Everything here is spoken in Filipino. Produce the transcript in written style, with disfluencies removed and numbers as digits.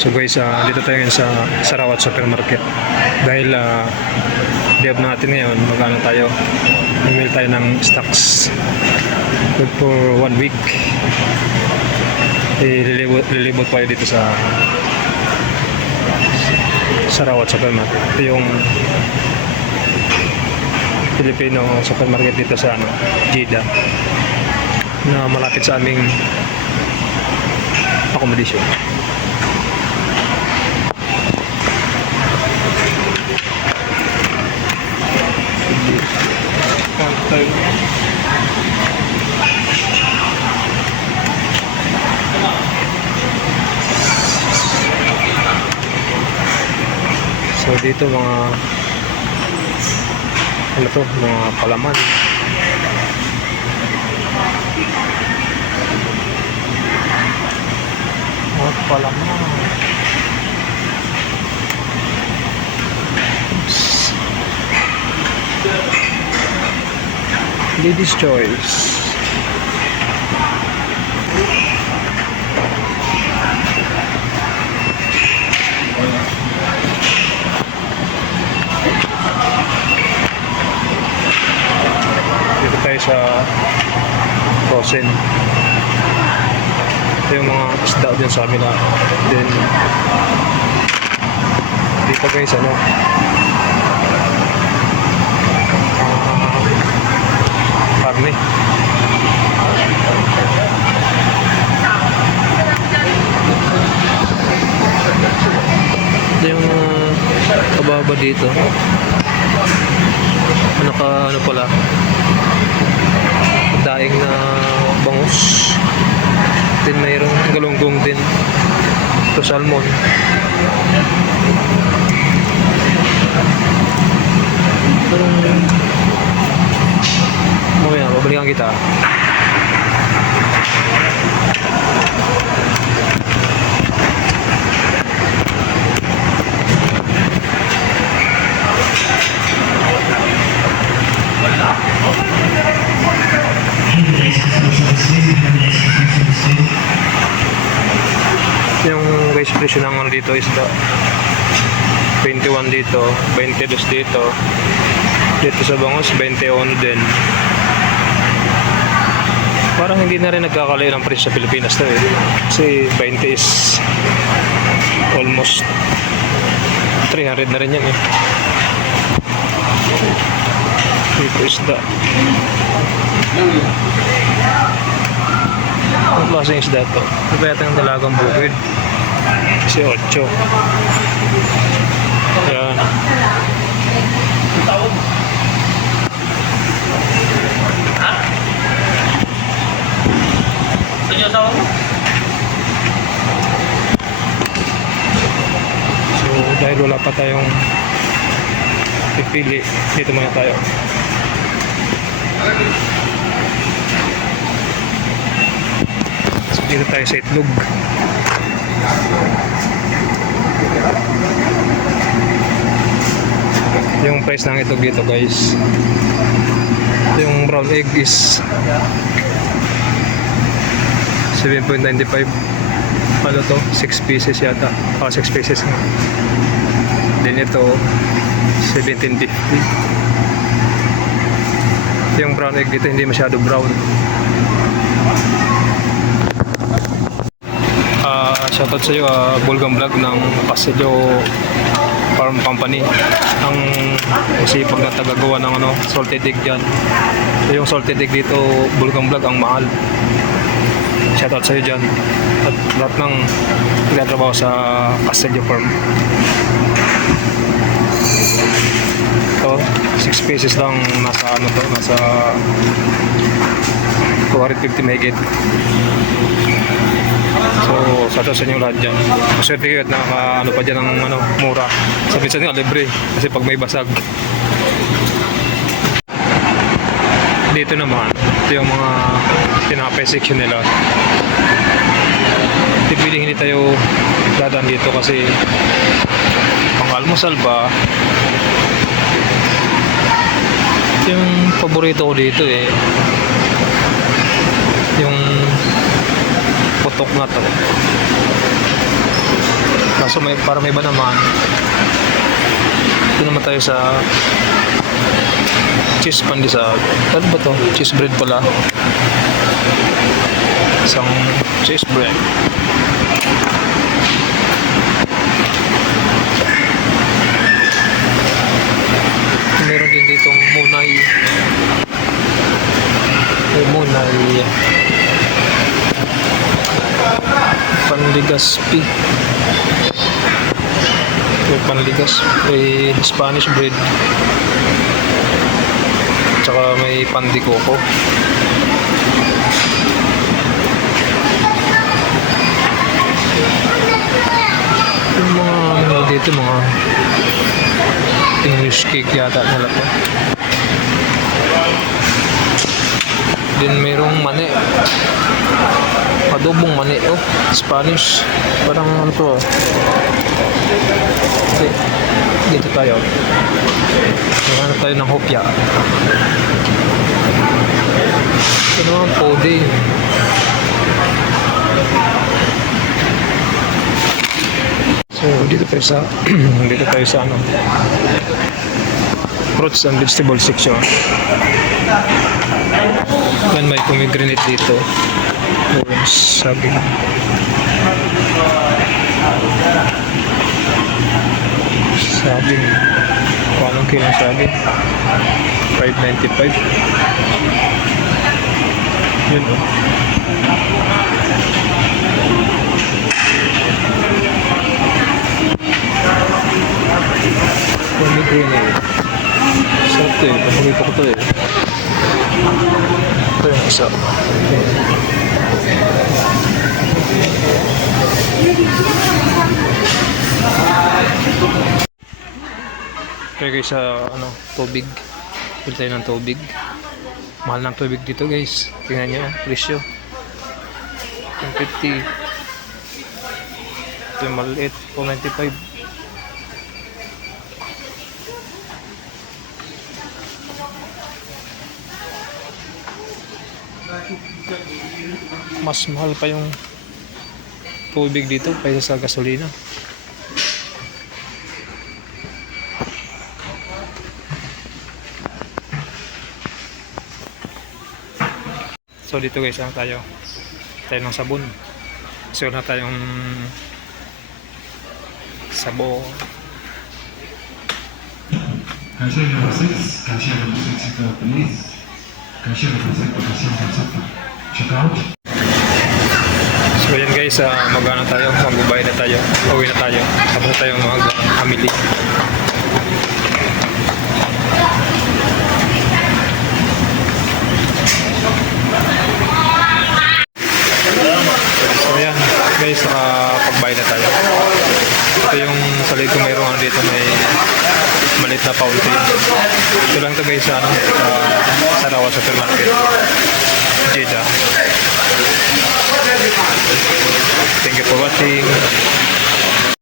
So guys, dito tayo ngayon sa Sarawat Supermarket. Dahil day off natin ngayon, magano tayo, bumili tayo ng stocks good for 1 week. Lilibot tayo dito sa Sarawat Supermarket. Ito yung Filipino supermarket dito sa Jeddah, na malapit sa aming accommodation. So dito mga mga palaman. Mga palaman. Oops. Ladies' choice. Dito tayo sa frozen. Ito yung mga isda dyan sa amin na. Then dito guys, karne. Ito yung kababa dito. Ano pala, daing na bangus. Then mayroong galunggong din. Ito salmon. Mamaya, babalikan kita. Yung guys, presyo ng dito is 21 dito, 22 dito. Dito sa bangus 21 din. Parang hindi na rin nagkakalayo ng presyo sa Pilipinas to eh. Kasi 20 is almost 300 na rin yan eh. Dito isda. Ang klaseng isda to. Ito ba yata yung dalagang bukid? Kasi 8. Ayan. So dahil wala pa tayong pipili, dito muna tayo. So dito tayo sa itlog. Yung price ng itlog dito guys, yung brown egg is 7.95. Ano to? 6 pieces yata. 6 pieces nga. Then ito 17.50. Yung brown egg dito hindi masyado brown. Shoutout sa iyo, Bulgang Vlog ng Pasilyo Farm Company. Ang masipag na tagagawa ng salted egg dyan. So, yung salted egg dito, Bulgang Vlog ang mahal. Shoutout sa iyo dyan. At lahat ng nagtatrabaho sa Pasilyo Farm. So, 6 pieces lang, nasa nasa 250 megit. So, shoutout sa inyo lahat dyan. Maswerte kayo at pa dyan ng mura. Sabi sa nga, libre. Kasi pag may basag. Dito naman, ito yung mga tinapay section nila. Pipiling hindi tayo dadaan dito kasi pang almusal ba. Ito yung paborito ko dito eh. Yung putok na to. Kaso para may iba naman. Ito naman tayo sa cheese pandesal. Ano ba to? Cheese bread pala. Isang cheese bread. Meron din ditong munay. May munay. Panligaspi. May panligas. May Spanish bread. Tsaka may pandikoko. Yung mga ano dito, mga English cake yata nila to. Then mayroong mani. Adobong mani. Oh, Spanish. Parang ano to. Okay. Dito tayo. Maghanap tayo ng hopya. Ito naman podi. So dito tayo sa ano, fruits and vegetable section. Yan, may pomegranate dito. Orange, sabi. Saging. Kung anong kilang saging? 5.95. Yun o. Pomegranate. Sarap to eh. Pagpagito ko to eh. Ito yung isa. Kaya guys sa ano, tubig. Pili tayo ng tubig. Mahal ng tubig dito guys. Tingnan nyo, presyo. 150. Ito yung maliit. 495. Mas mahal pa yung tubig dito kaysa sa gasolina. So dito guys, ano tayo ng sabon. So na tayong sabon. 感谢你们的 service， 感谢我们这几个 police， 感谢我们这个现场执法，check out。 So yan guys, mag-ano tayo, mag-ubay na tayo, uwi na tayo, tapos na tayo mag-amili. So yan guys, pag-buy na tayo. Ito yung sa likod ko mayroon dito, may maliit na fountain. Ito lang to guys sa Sarawa Supermarket, Jeddah. Thank you for watching.